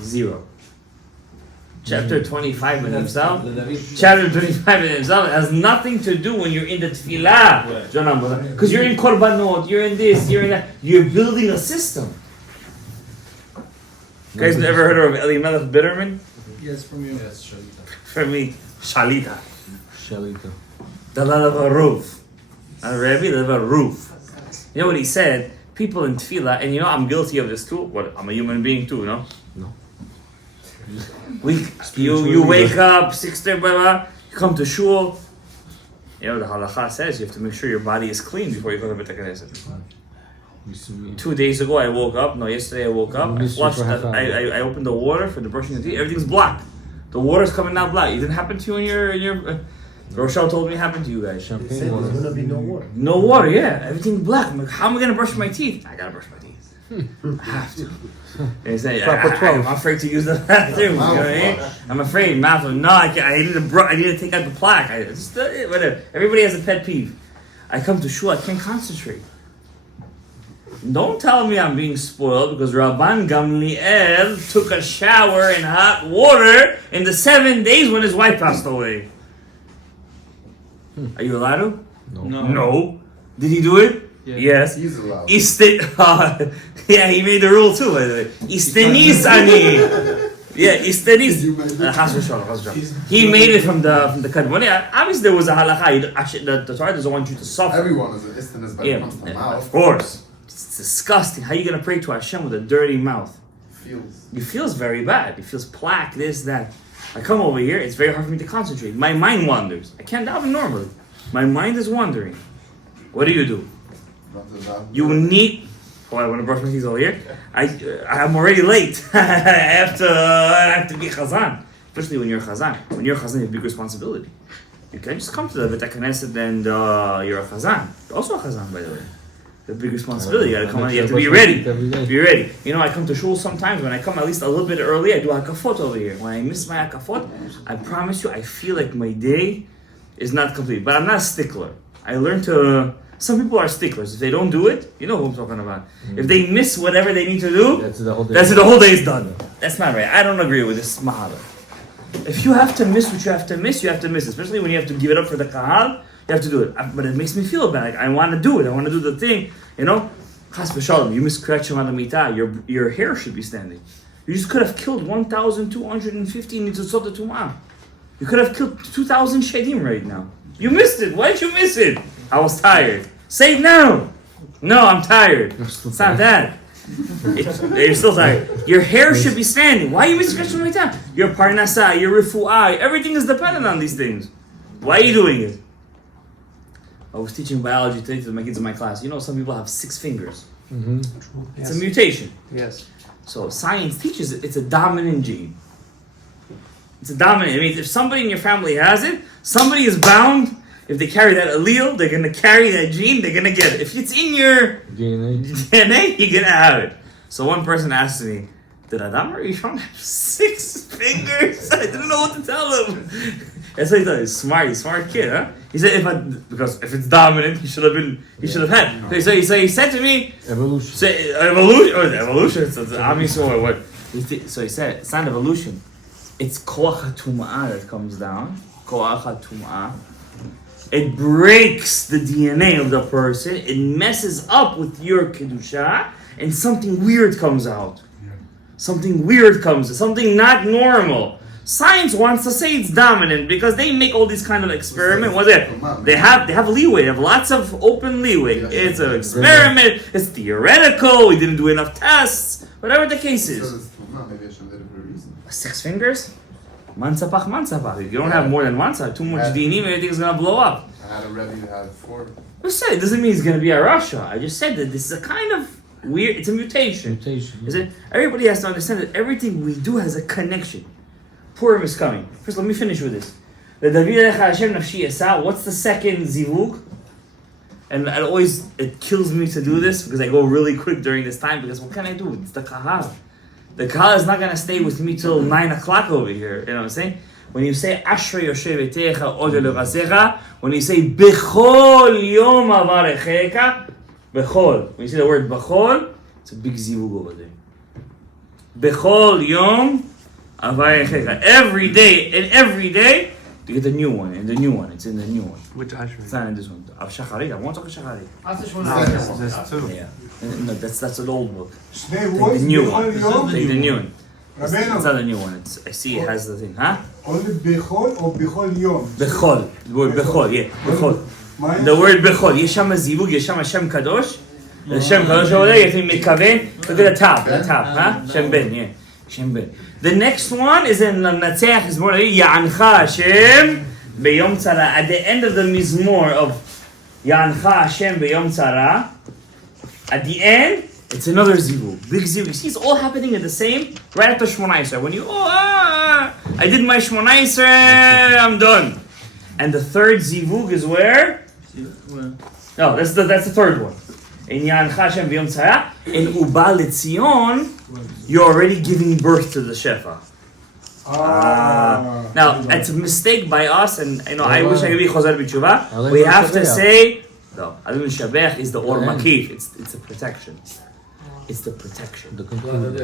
Zero. Chapter 25 in himself. Chapter 25 in himself has nothing to do when you're in the tefillah. Because you're in korbanot, you're in this, you're in that. You're building a system. You guys ever heard of Elimelech Bitterman? Yes, from you. Yes, Shalita. For me, Shalita. Shalita. The love of a roof. Not a Rebbe, the love of a roof. You know what he said? People in tefillah, and you know I'm guilty of this too. What? I'm a human being too, no? No. You wake up 6:30, blah, blah, you come to shul. You know the halakha says you have to make sure your body is clean before you go to Beit HaKnesset. 2 days ago I woke up. No, yesterday I woke up. I flushed. I opened the water for the brushing of teeth. Everything's black. The water's coming out black. It didn't happen to you in your. Rochelle told me it happened to you guys. Champagne water. There's gonna be no water. No water, yeah. Everything black. I'm like, how am I gonna brush my teeth? I gotta brush my teeth. I have to. They say, I'm afraid to use the bathroom. You know what I mean? I'm afraid. Mouth. No, I can't. I need to take out the plaque. Whatever. Everybody has a pet peeve. I come to shul. I can't concentrate. Don't tell me I'm being spoiled because Rabban Gamliel took a shower in hot water in the 7 days when his wife passed away. Are you allowed to? No. Did he do it? Yeah. Yes. He's allowed. Yeah, he made the rule too, by the way. Istenis ani. Yeah, istenis. He made it from the Kadmoni. Obviously, there was a halakha. Actually, the Torah doesn't want you to suffer. Everyone is an istanis, but it comes to the mouth. Of course. It's disgusting. How are you going to pray to Hashem with a dirty mouth? It feels very bad. It feels plaque, this, that. I come over here, it's very hard for me to concentrate. My mind wanders. I can't daven normally. My mind is wandering. What do? You need... Oh, I want to brush my teeth over here. I'm already late. I have to be chazan. Especially when you're chazan. When you're chazan, you have big responsibility. You can't just come to the Beit HaKnesset and you're a chazan. You're also a chazan, by the way. The big responsibility. You gotta come on, you have to be ready. Be ready. You know, I come to shul sometimes. When I come at least a little bit early, I do hakafot over here. When I miss my hakafot, I promise you, I feel like my day is not complete. But I'm not a stickler. I learned to. Some people are sticklers. If they don't do it, you know who I'm talking about. If they miss whatever they need to do, that's the whole day is done. That's not right. I don't agree with this mahalo. If you have to miss what you have to miss, you have to miss. Especially when you have to give it up for the kahal. You have to do it, but it makes me feel bad. Like, I want to do it. I want to do the thing. You know, Chas v'shalom. You miss krachim on the mitah. Your hair should be standing. You just could have killed 1,250 nitzutzot tumah. You could have killed 2,000 shedim right now. You missed it. Why did you miss it? I was tired. Say it now. No, I'm tired. It's not that. You're still tired. Your hair should be standing. Why are you missing krachim on the mitah? Your parnasah, your refuah, everything is dependent on these things. Why are you doing it? I was teaching biology today to my kids in my class. You know, some people have 6 fingers. Mm-hmm. It's a mutation. Yes. So science teaches it's a dominant gene. It's a dominant. I mean, if somebody in your family has it, somebody is bound. If they carry that allele, they're going to carry that gene. They're going to get it. If it's in your DNA, you're going to have it. So one person asked me, did Adam Rishon have 6 fingers? I didn't know what to tell him. That's what he thought. He's smart kid, huh? He said, because if it's dominant, he should have had. So he said to me, evolution. Evolution. So what? So he said, it's not evolution. It's koach hatum'ah that comes down. Koach hatum'ah. It breaks the DNA of the person. It messes up with your kedusha, and something weird comes out. Something weird comes. Something not normal. Science wants to say it's dominant because they make all these kind of experiments. They have leeway. They have lots of open leeway. It's an experiment. It's theoretical. We didn't do enough tests. Whatever the case is. 6 fingers? Mansapach. If you don't have more than one, too much DNA, everything's gonna blow up. I had a Rebbe who had 4. I said it doesn't mean he's gonna be a Russia. I just said that this is a kind of weird. It's a mutation. Is it? Everybody has to understand that everything we do has a connection. Purim is coming. First, let me finish with this. What's the second zivug? And it kills me to do this because I go really quick during this time because what can I do? It's the kahal. The kahal is not going to stay with me till 9 o'clock over here. You know what I'm saying? When you say Ashrei Yoshev Etecha Od Elevasecha, when you say Bechol Yom Avarechecha, Bechol. When you say the word Bechol, it's a big zivug over there. Bechol Yom Avayechecha. Every day, and every day, you get the new one, and the new one. It's in the new one. Which Ashray? It's not in this one. Av Shacharit. I won't talk Shacharit. There's two. Yeah. No, that's an old book. שני Take words the new בכל one. יום. Take the new one. It's רבנו, not the new one. I see it has the thing. Huh? only בכל או בכל יום? Bechol. The word Bechol. Yeah. Bechol. מה יש? The word Bechol. יש שם זיווג, יש שם שם קדוש. The שם קדוש עולה, יש לי מתכוון. Look at the top. The top. Huh? שם בן. Yeah. שם בן. The next one is in Natzach Mizmor. יענך השם ביום צרה. At the end of the Mizmor of יענך השם ביום צרה, at the end, it's another zivug, big zivug. You see, it's all happening at the same, right after Shmoneh Esrei. When you, I did my Shmoneh Esrei, I'm done. And the third zivug is where? No, that's the third one. In Ya'ancha Hashem B'Yom Tzara, in Uba L'Tzion, you're already giving birth to the Shefa. Now, it's a mistake by us, and I wish I could be Chozer B'Tshuva. We have to say, no, Alun Shabech is the Or Makif. It's a protection. It's the protection. The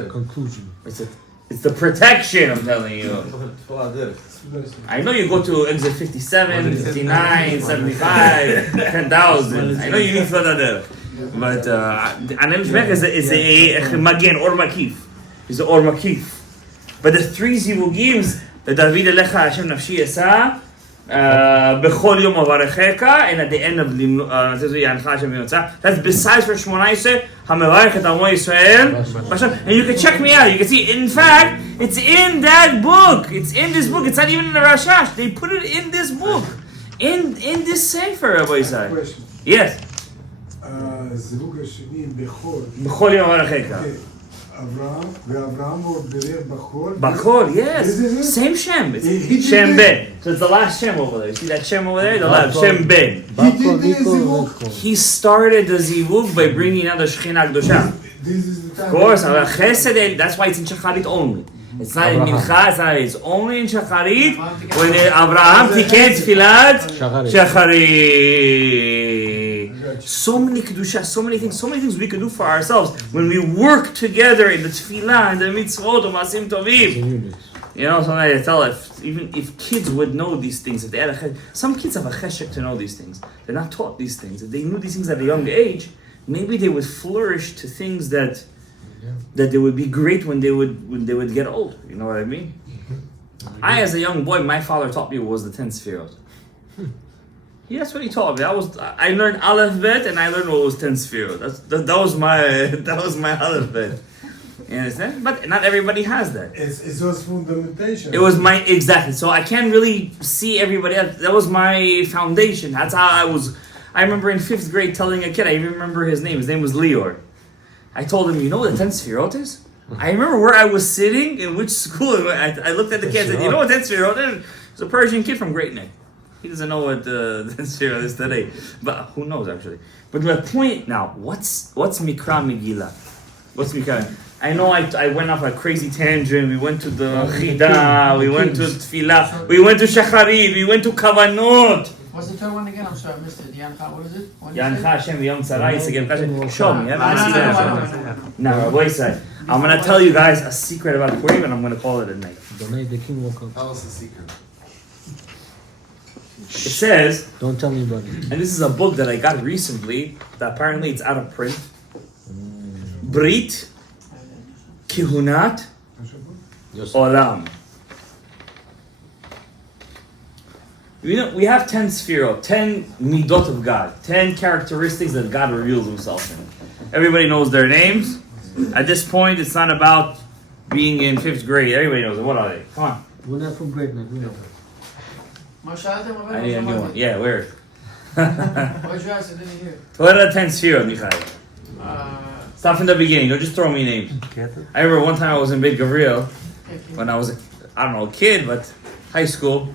conclusion. It's the protection, I'm telling you. I know you go to exit 57, 59, 75, 10,000. I know you need Tfilah. But Alun Shabech is a Magen, Or Makif. It's the Or Makif. But the three zivugims, the David Alecha Hashem Nafshi Yasa, Bechol Yom Avarechecha, and at the end of Ya'ancha Hashem B'Yom Tzara. That's besides for Shmoneh Esrei, HaMevarech Et Amo Yisrael. And you can check me out. You can see, in fact, it's in that book. It's in this book. It's not even in the Rashash. They put it in this book, in this Sefer, Rabbi Yisrael. Question. Yes. הזיווג השני בחול. Bechol Yom Avarechecha. אברהם, ואברהם הוא בירך בחול. Bachol, yes. Same Shem. It's Shem Ben. So it's the last Shem over there. You see that Shem over there? The last Shem Ben. He started the Zivug by bringing out the Shechina Kedusha. Of course, Chesed, that's why it's in Shacharit only. It's not in Mincha, it's only in Shacharit when Abraham tiken Tfilat Shacharit. So many Kedusha, so many things we could do for ourselves when we work together in the Tfilah and the Mitzvot, the Masim Tovim. You know, sometimes I tell even if kids would know these things, if they had some kids have a cheshek to know these things. They're not taught these things. If they knew these things at a young age, maybe they would flourish to things that they would be great when they would get old. You know what I mean? I, as a young boy, my father taught me what was the 10 Sefirot. Yeah, that's what he taught me. I learned Aleph Bet and I learned what was 10 Sefirot. That was my Aleph Bet. You understand? But not everybody has that. It was fundamentation. It was exactly. So I can't really see everybody else. That was my foundation. That's how I was. I remember in 5th grade telling a kid, I even remember his name. His name was Lior. I told him, you know what the 10 Sefirot is? I remember where I was sitting, in which school. I looked at the kid and said, you know what 10 Sefirot is? It's a Persian kid from Great Neck. He doesn't know what the 10 Sefirot is today. But who knows, actually. But my point now, what's Mikra Megillah? What's Mikra? I know I went off a crazy tangent. We went to the CHIDA, we went to Tfilah, we went to Shacharit, we went to Kavanot. What's the third one again? I'm sorry, I missed it. Ya'ancha, what is it? Ya'ancha Hashem B'Yom Tzara, Yisrael Hashem. Show me. No, wait a second. I'm going to tell you guys a secret about Purim and I'm going to call it at night. Donate the king will come. Tell us the secret. It says, Don't tell anybody. and this is a book that I got recently, that apparently it's out of print. Brit Kihunat Olam. You know, we have 10 Sefirot, 10 Midot of God, 10 characteristics that God reveals himself in. Everybody knows their names. At this point, it's not about being in 5th grade. Everybody knows it. What are they? Come on. We're not from Great Neck, we know. מה שאלתם? I need a new one. Yeah, where? What'd you ask? I didn't hear. What are the 10 Sefirot, Michael? Start from the beginning. Don't just throw me names. I remember one time I was in Beit Gabriel when I was, a kid, but high school.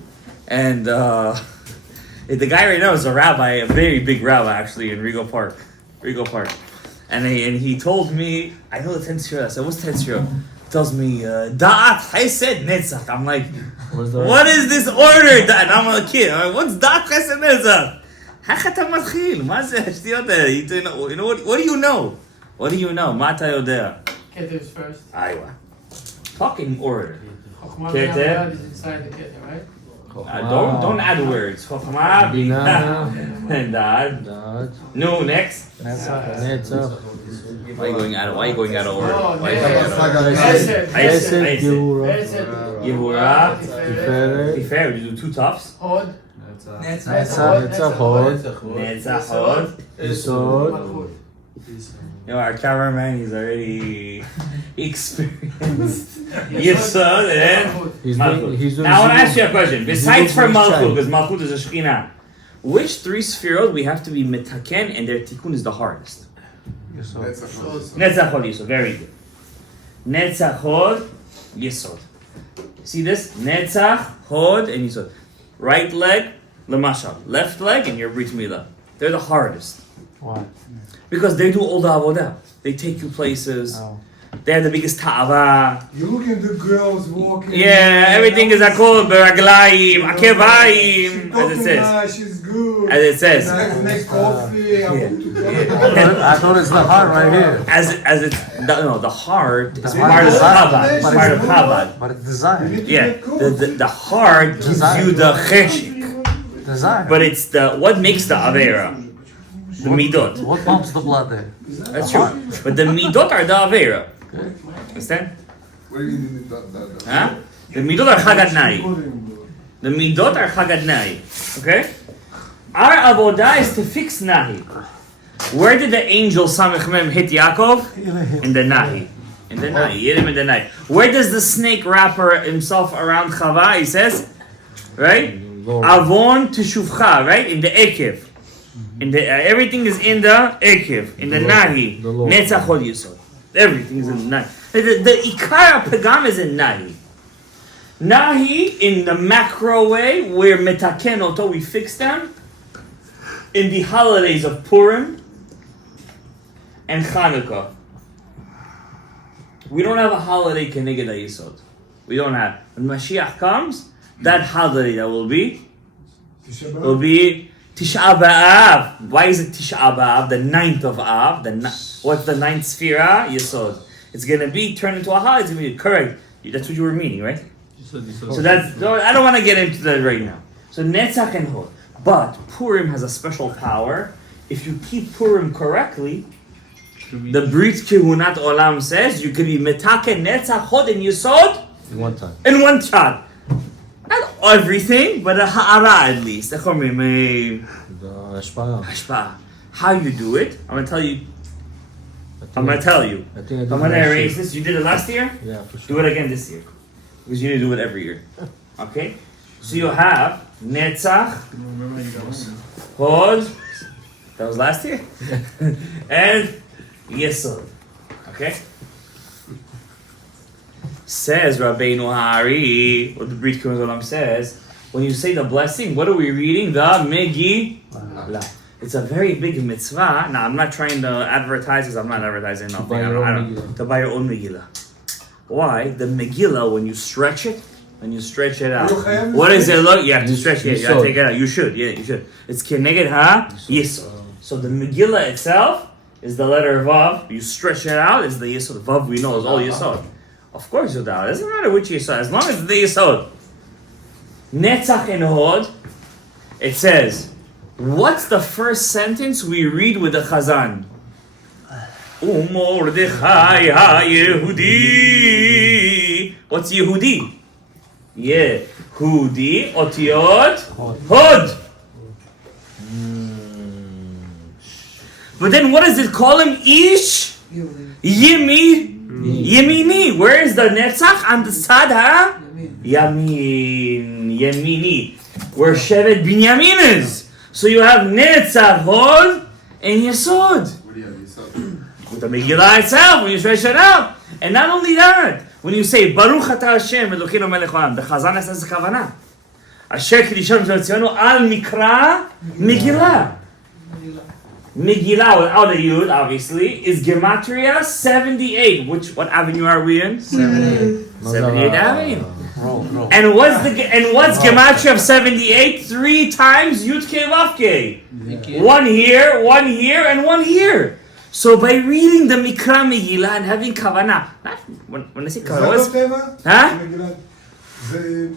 And the guy right now is a rabbi, a very big rabbi actually in Regal Park. And he told me, I know the 10 Sefirot. I said, what's 10 Sefirot? He tells me, Da'at Chesed Netzach. I'm like, what is this order? And I'm a kid. I'm like, what's Da'at Chesed Netzach? איך אתה מתחיל? מה זה השטויות האלה? You know what do you know? What do you know? מה אתה יודע? Ketev's first. Aywa. fucking order. Chokhmah Kete. Bina is inside the Kete, right? Don't add words. Chokhmah, Bina, and Dad. Dad. No, next. Netzach. Why are you going out of order? No, Why are you going out of order? Chesed. Chesed, Gevura, Chesed. Gevura, Tiferet, Tiferet. You do two tufts. Hod. Netzach, Hod, Netzach, Hod. Yesod, Malchut. You know, our cameraman, he's already experienced. Yesod and He's Malchut. doing- he's doing Now I want to zero- ask you a question. he's Besides doing for first Malchut, child. because Malchut is a Shekhinah, which three sefirot we have to be metaken and their tikkun is the hardest? Netzach, Hod, Yesod. Very good. Netzach, Hod, Yesod. See this? Netzach, Hod, and Yesod. Right leg, Lemashal. Left leg, and your Brit Milah. They're the hardest. Why? Because they do all the avodah. They take you places. Oh. They have the biggest ta'ava. You look at the girls walking. Yeah, everything is akol, beraglaim, akevayim, as it Talking says. nice, she's good. As it says. Make coffee. I want to go. I thought it's the heart right here. As it's, the heart is heart part of is Chabad. It's desire. part of Chabad. But it's You desire. need to Yeah, make coffee. the heart gives Desire. you the cheshik. Desire. But it's what makes the avera? The midot. What pumps the blood there? That's true. But the midot are the avera. Understand? What do you mean that? Huh? The midot are chagad nai. The midot are chagad nai. Okay? Our avodah is to fix nahi. Where did the angel Samech Mem hit Yaakov? In the nahi. In the nahi. Hit him in the nahi. Where does the snake wrap himself around Chava? He says, right? Avon teshuvcha, right? In the ekev. In the everything is in the ekev, in the nahi. the Lord. Netzach Hod Yesod. Everything is in the nahi. The ikar pagam is in nahi. Nahi in the macro way, where metaken oto, we fix them. In the holidays of Purim and Chanukah. We don't have a holiday keneged Yesod. We don't have. When Mashiach comes, that holiday that will be Tisha B'Av. Why is it Tisha B'Av? The 9th of Av. What's the 9th Sfira? Yesod. It's going to be turned into a holiday. It's going to be correct. That's what you were meaning, right? So I don't want to get into that right now. So Netzach and Hod. But Purim has a special power. If you keep Purim correctly, the Brit Kehunat Olam says you can be Metaken, Netzach, Hod, and Yesod in one time. in one shot. Not everything, but a ha'ara at least. The Ashpara. Hashpah. How you do it? I'm gonna tell you. I'm gonna I tell you. think I did I'm gonna last erase year. this. You did it last year? Yeah, for Do sure. it again this year. Because you need to do it every year. Okay? So you have Netzach, Hod, that was last year? And Yesod. Okay? Says Rabenu Hari, what the Brit Kehunat says, when you say the blessing, what are we reading? The Megillah. It's a very big mitzvah. Now, I'm not trying to advertise because I'm not advertising nothing. buy your own Megillah. To buy your own Megillah. Why? The Megillah, when you stretch it out, what does it look? You have to stretch it. You have to take it out. You should. Yeah, you should. It's Keneged Ha Yesod. So the Megillah itself is the letter Vav. You stretch it out, it's the Yesod. Vav we know is all Yesod. Of course you do. It doesn't matter which Yesod, as long as it's the Yesod. Netzach and Hod, it says, what's the first sentence we read with the Chazan? Umordechai ha-Yehudi. What's Yehudi? Yehudi, Otiot, Hod. But then what does it call him? Ish? Yemini. Where is the Netzach? On the side, huh? Yemini. Where Shevet Binyamin is. So you have Netzach, Hod, and Yesod. What do you have? Yesod? With the Megillah itself, when you stretch it out. And not only that, when you say, Baruch Ata Hashem, Elokeinu melech haolam, the Chazan says the kavanah. Asher Kedishanu Tzivanu al Mikra Megillah. Megillah, without a Yud, obviously, is Gematria 78. What avenue are we in? 78th Avenue. Roll. And what's Gematria of 78? 3 times Yud Ke Vav Ke. 1 here, 1 here, and 1 here. So by reading the Mikra Megillah and having kavanah, not when I say זה לא כרוז, טבע? huh? זה...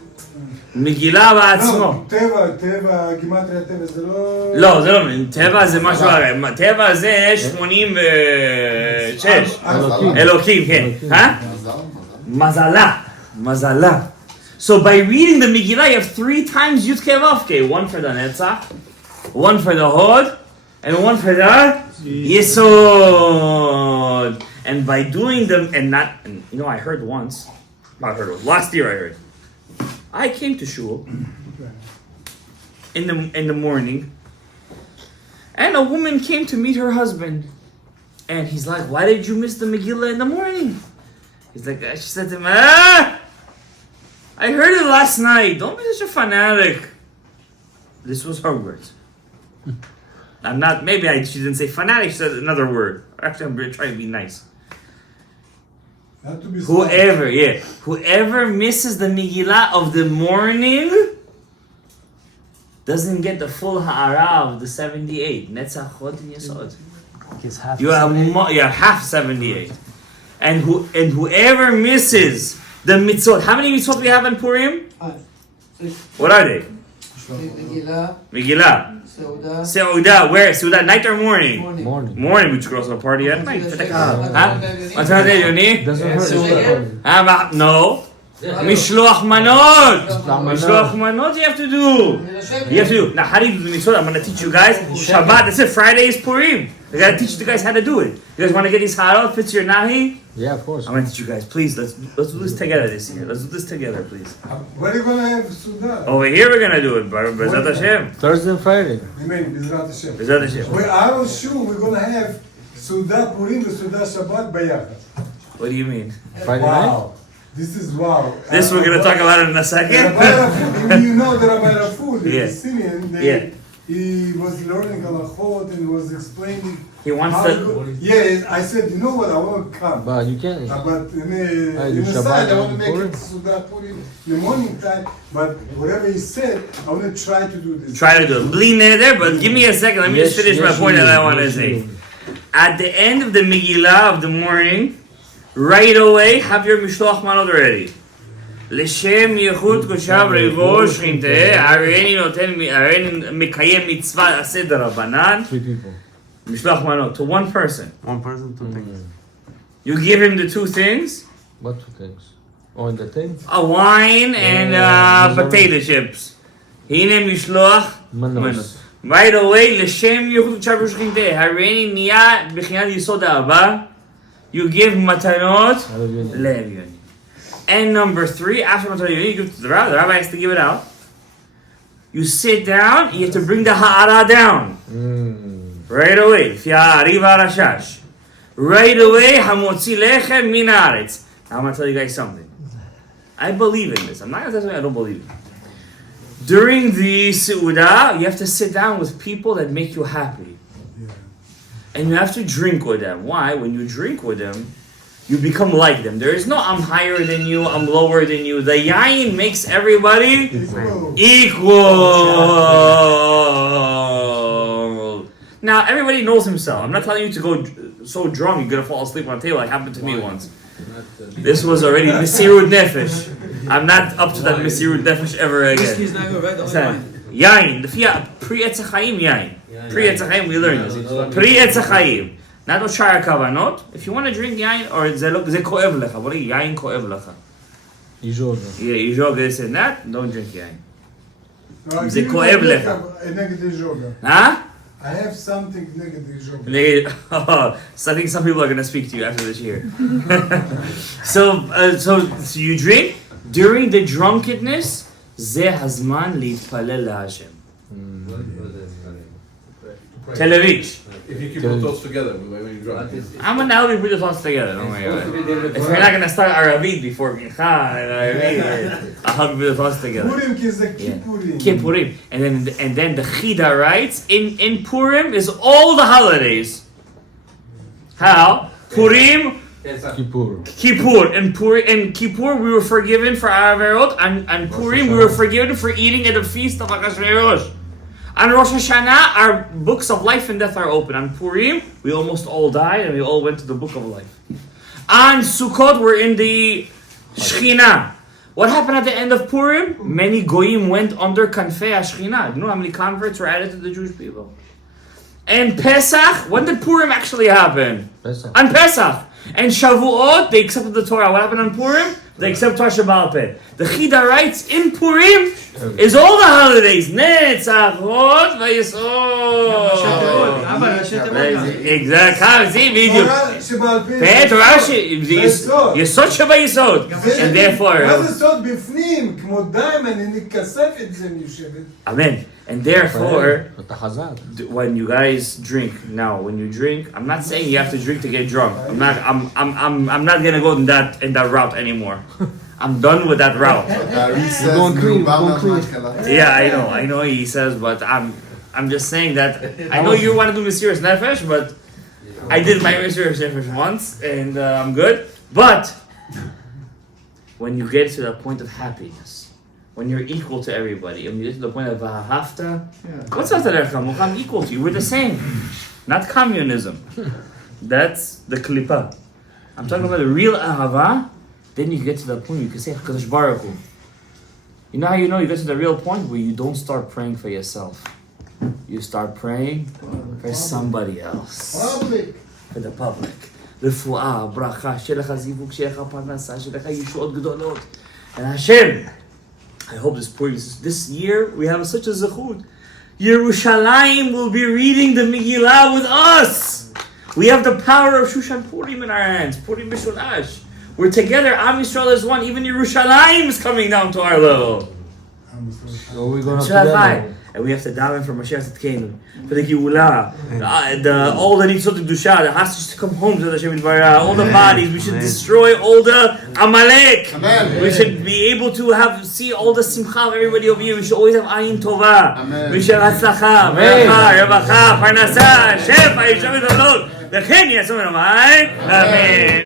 מגילה בעצמו. לא, טבע, גימטריה טבע, זה לא... לא, זה לא, טבע זה משהו אחר. טבע זה 86. אלוקים, כן. מזלה. So by reading the Megillah, you have 3 times Yud Kei Vav Kei. One for the Netzach, one for the Hod, and one for the Yesod. And by doing them, and I heard once, last year I heard. I came to shul in the morning, and a woman came to meet her husband, and he's like, "Why did you miss the Megillah in the morning?" He's like, she said to him, I heard it last night. Don't be such a fanatic. This was her words. I'm not. She didn't say fanatic. She said another word. Actually, I'm trying to be nice. Not to be Whoever misses the Megillah of the morning doesn't get the full ha'ara of the 78. Netzach, Hod, and Yesod. You have half 78. And whoever misses the mitzvot, how many mitzvot we have in Purim? 6. What are they? Megillah. Seudah. Seudah. Where? Seudah, night or morning? Morning. We should also party at night. Doesn't hurt. No. Mishloach manot. Mishloach manot you have to do. Now, how do you do the mitzvot? I'm going to teach you guys. Shabbat, that's it. Friday is Purim. I got to teach you guys how to do it. You guys want to get these harot? Fits your nahi? Yeah, of course. I'm going to teach you guys. Please, let's do this together this year. Let's do this together, please. Where are you going to have Suda? Over here we're going to do it. B'ezrat Hashem. Thursday and Friday. You mean B'ezrat Hashem? B'ezrat Hashem. Well, I was sure we're going to have Suda Purim and Suda Shabbat Bayachad. What do you mean? Friday night? Wow. This is wow. This we're going to talk about it in a second. You know that Rabbi Raful, Yeah. the Syrian, he was learning halachot and was explaining. He wants how to. Yeah, I said, you know what, I want to come. But you can't. But in you the side, I want to Shabbat make Purim? it Suda Purim in the morning time. But whatever he said, I want to try to do this. Try to do it. Bli neder, but give me a second. Let me just finish my point that I want to say. At the end of the Megillah of the morning, right away, have your Mishloach Manot ready. לשם ייחוד קודשא בריבו שכינתה, הריני מקיים מצוות עשה דרבנן. 3 people. משלוח מנות, to one person. 1 person, 2 things. You give him the 2 things, What 2 things? Oh, in the thing? a wine and potato chips. הנה משלוח מנות. Right away, לשם ייחוד קודשא בריבו שכינתה, הריני נהיה בחינת יסוד האהבה. You give מתנות לאביון. And number 3, after you give it to the rabbi has to give it out. You sit down, you have to bring the ha'ara down. Right away. Right away, hamotzi lechem min haaretz. Now I'm going to tell you guys something. I believe in this. I'm not going to tell you I don't believe it. During the Seudah, you have to sit down with people that make you happy. And you have to drink with them. Why? When you drink with them, you become like them. There is no I'm higher than you, I'm lower than you. The yayin makes everybody equal. Now, everybody knows himself. I'm not telling you to go so drunk you're going to fall asleep on the table like happened to me once. This was already Mesirut Nefesh. I'm not up to that Mesirut Nefesh ever again. Whiskey's not good, right? The only wine. Yain. The Pri Etz HaChaim yain. Pri Etz HaChaim, we learned this. Pri Etz HaChaim. Not Oshar Kavanot. If you want to drink yain, or ze koev lecha. What is yain koev lecha? Ijoga. Yeah, Ijoga this and that. Don't drink yain. Ze koev lecha. Huh? I have something negative. So I think some people are going to speak to you after this year. So you drink during the drunkenness. Ze hazman litpalel laHashem. Telerich. If you keep all those together, when you drunk. I'm gonna help you put the thoughts together. Don't worry about it. If you're not gonna start Aravit before Mincha and Aravit, I'll help you put the thoughts together. Purim is a Kippurim. Kippurim, and then the CHIDA writes in Purim is all the holidays. How? Purim, Kippur. and Kippur we were forgiven for our averot, and Purim we were forgiven for eating at the feast of Achashverosh. On Rosh Hashanah, our books of life and death are open. On Purim, we almost all died and we all went to the book of life. On Sukkot, we're in the Shechina. What happened at the end of Purim? Many goyim went under kanfei Shechina. You know how many converts were added to the Jewish people? And Pesach, when did Purim actually happen? Pesach. On Pesach. And Shavuot, they accepted the Torah. What happened on Purim? They accept Torah Shabbat Peh. The CHIDA writes, in Purim is all the holidays. Netzachot v'Yisod. Exactly. See, video. Torah Yisod Shabbat. And therefore... מה זה סוד בפנים? כמו דיימנד, אני מכסף את זה מיושבת. Amen. And therefore, אתה חזק. when you guys drink, when you drink, I'm not saying you have to drink to get drunk. I'm not gonna go in that route anymore. I'm done with that route. Going clean. Yeah, I know he says, but I'm just saying that I know you want to do Mesiras Nefesh, but I did my Mesiras Nefesh once and I'm good. But when you get to the point of happiness, when you're equal to everybody, when you get to the point of Vahafta, what's I'm equal to you. We're the same. Not communism. That's the klipa. I'm talking about the real ahava. Then you get to the point you can say Hakadosh Baruch Hu. You know how you know you get to the real point where you don't start praying for yourself. You start praying for somebody else. For the public. Refuah, bracha, shelecha zivuk, shelecha parnasa, shelecha yeshuot gedolot. And Hashem, I hope this year we have such a zechut. Yerushalayim will be reading the Megillah with us. We have the power of Shushan Purim in our hands. Purim Mishunash. We're together. Am Yisrael is one. Even Yerushalayim is coming down to our level. So we're going to and we have to daven for Mashiach Tzidkenu, for the Hillula, all the nitzot of Dusha, the hostages to come home to the Hashem Yitbarach, all the bodies. We should destroy all the Amalek. Amen. We should be able to see all the simcha of everybody over here. We should always have ayin tova. We should have hatzlacha, beracha, revacha, parnasa, shefa, yishav v'tadot. V'chen yasum elamai. Amen.